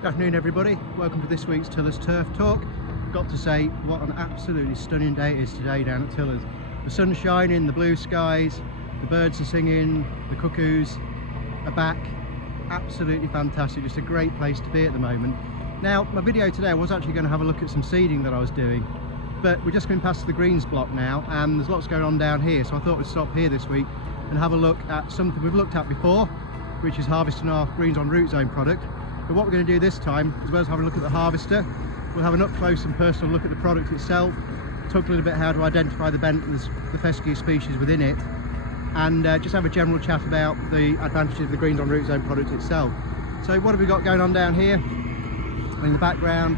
Good afternoon everybody, welcome to this week's Tillers Turf Talk. Got to say, what an absolutely stunning day it is today down at Tillers. The sun's shining, the blue skies, the birds are singing, the cuckoos are back. Absolutely fantastic, just a great place to be at the moment. Now, my video today, I was actually going to have a look at some seeding that I was doing, but we're just going past the greens block now and there's lots going on down here, so I thought we'd stop here this week and have a look at something we've looked at before, which is harvesting our Greens on Root Zone product. But what we're going to do this time, as well as having a look at the harvester, we'll have an up close and personal look at the product itself, talk a little bit how to identify the bent and the fescue species within it, and just have a general chat about the advantages of the Greens on Root Zone product itself. So what have we got going on down here? In the background,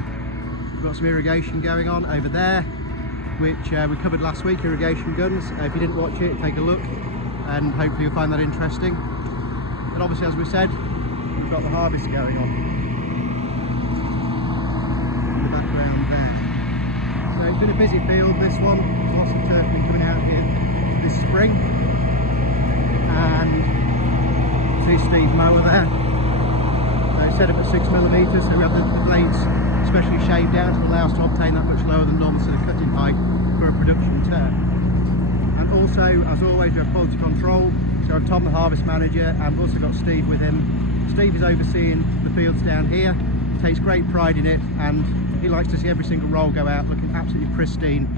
we've got some irrigation going on over there, which we covered last week, irrigation guns. If you didn't watch it, take a look, and hopefully you'll find that interesting. And obviously, as we said, we've got the harvest going on in the background there. So it's been a busy field, this one. Lots of turf been coming out here this spring. And see Steve's mower there. So it's set up at 6mm, so we have the blades especially shaved down to allow us to obtain that much lower than normal sort of cutting height for a production turf. And also, as always, we have quality control. So I've Tom, the harvest manager, and we've also got Steve with him. Steve is overseeing the fields down here, takes great pride in it, and he likes to see every single roll go out looking absolutely pristine.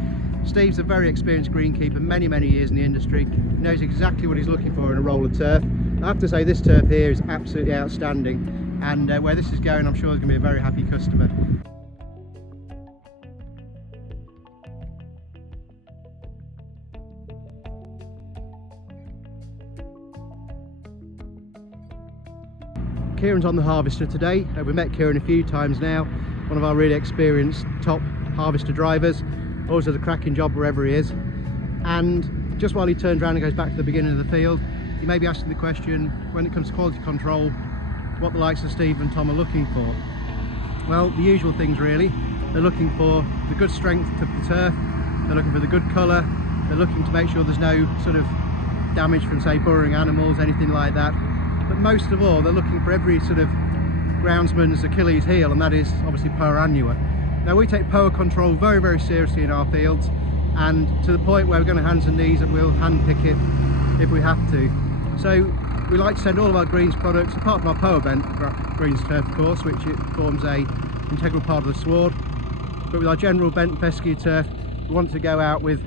Steve's a very experienced greenkeeper, many years in the industry, knows exactly what he's looking for in a roll of turf. I have to say this turf here is absolutely outstanding, and where this is going, I'm sure there's going to be a very happy customer. Kieran's on the harvester today. We've met Kieran a few times now, one of our really experienced top harvester drivers, always does a cracking job wherever he is. And just while he turns around and goes back to the beginning of the field, you may be asking the question, when it comes to quality control, what the likes of Steve and Tom are looking for. Well, the usual things really. They're looking for the good strength of the turf, they're looking for the good colour, they're looking to make sure there's no sort of damage from, say, burrowing animals, anything like that. But most of all, they're looking for every sort of groundsman's Achilles heel, and that is obviously Poa annua. Now, we take Poa control very seriously in our fields, and to the point where we're going to hands and knees and we'll hand pick it if we have to. So we like to send all of our greens products, apart from our Poa bent greens turf, of course, which it forms a integral part of the sward. But with our general bent fescue turf, we want to go out with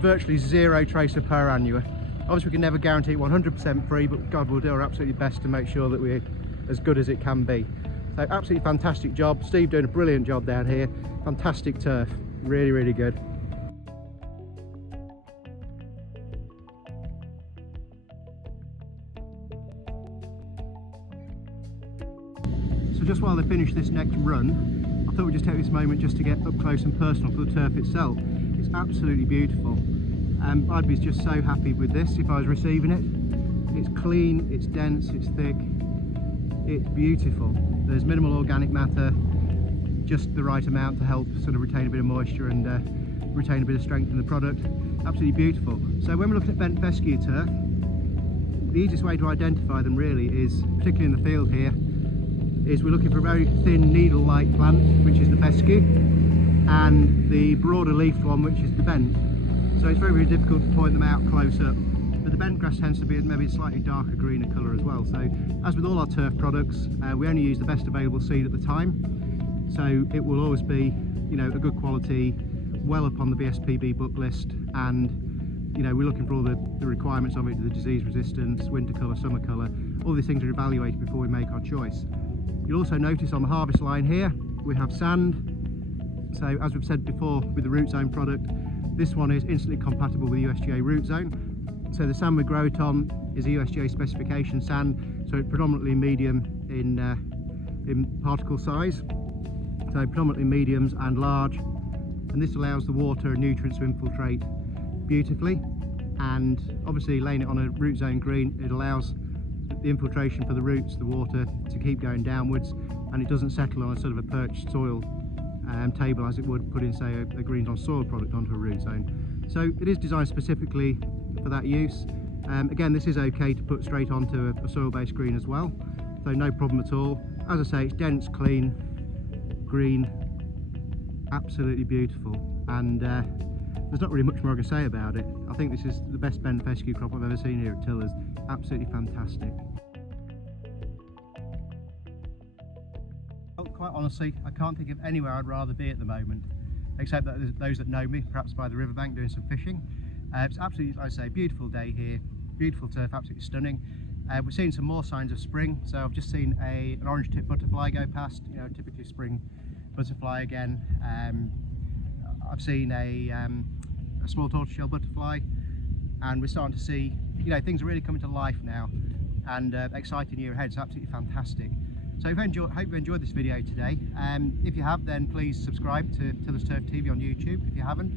virtually zero trace of Poa annua. Obviously, we can never guarantee it 100% free, but God, we'll do our absolutely best to make sure that we're as good as it can be. So absolutely fantastic job. Steve doing a brilliant job down here. Fantastic turf, really good. So just while they finish this next run, I thought we'd just take this moment just to get up close and personal for the turf itself. It's absolutely beautiful. I'd be just so happy with this if I was receiving it. It's clean, it's dense, it's thick, it's beautiful. There's minimal organic matter, just the right amount to help sort of retain a bit of moisture and retain a bit of strength in the product. Absolutely beautiful. So when we're looking at bent fescue turf, the easiest way to identify them really is, particularly in the field here, is we're looking for a very thin needle-like plant, which is the fescue, and the broader leafed one, which is the bent. So it's very difficult to point them out close up, but the bent grass tends to be maybe a slightly darker greener colour as well. So as with all our turf products, we only use the best available seed at the time, so it will always be, you know, a good quality, well up on the BSPB book list, and you know, we're looking for all the requirements of it, the disease resistance, winter colour, summer colour. All these things are evaluated before we make our choice. You'll also notice on the harvest line here we have sand. So as we've said before with the Root Zone product, this one is instantly compatible with USGA Root Zone. So the sand we grow it on is a USGA specification sand, so it's predominantly medium in particle size, so predominantly mediums and large, and this allows the water and nutrients to infiltrate beautifully. And obviously laying it on a Root Zone green, it allows the infiltration for the roots, the water, to keep going downwards, and it doesn't settle on a sort of a perched soil table as it would putting, say, a greens on soil product onto a Root Zone. So it is designed specifically for that use. Again, this is okay to put straight onto a soil-based green as well, so no problem at all. As I say, it's dense, clean, green, absolutely beautiful, and there's not really much more I can say about it. I think this is the best bent fescue crop I've ever seen here at Tillers. Absolutely fantastic. Well, quite honestly, I can't think of anywhere I'd rather be at the moment, except that there's those that know me, perhaps by the riverbank doing some fishing. It's absolutely, like I say, beautiful day here, beautiful turf, absolutely stunning. We're seeing some more signs of spring, so I've just seen an orange tip butterfly go past, you know, typically spring butterfly again. I've seen a small tortoiseshell butterfly, and we're starting to see, you know, things are really coming to life now, and exciting year ahead. It's absolutely fantastic. So hope you enjoyed this video today. If you have, then please subscribe to Tillers Turf TV on YouTube if you haven't.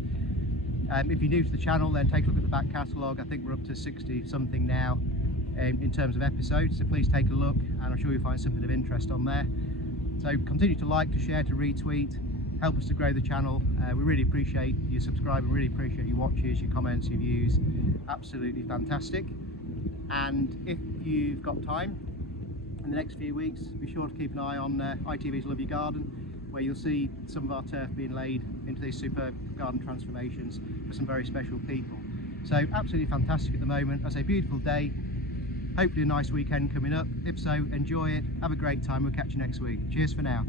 If you're new to the channel, then take a look at the back catalogue. I think we're up to 60 something now in terms of episodes, so please take a look, and I'm sure you'll find something of interest on there. So continue to like, to share, to retweet, help us to grow the channel. We really appreciate your subscribing, really appreciate your watches, your comments, your views. Absolutely fantastic. And if you've got time in the next few weeks, be sure to keep an eye on ITV's Love Your Garden, where you'll see some of our turf being laid into these superb garden transformations for some very special people. So absolutely fantastic at the moment. I say beautiful day, hopefully a nice weekend coming up. If so, enjoy it, have a great time. We'll catch you next week. Cheers for now.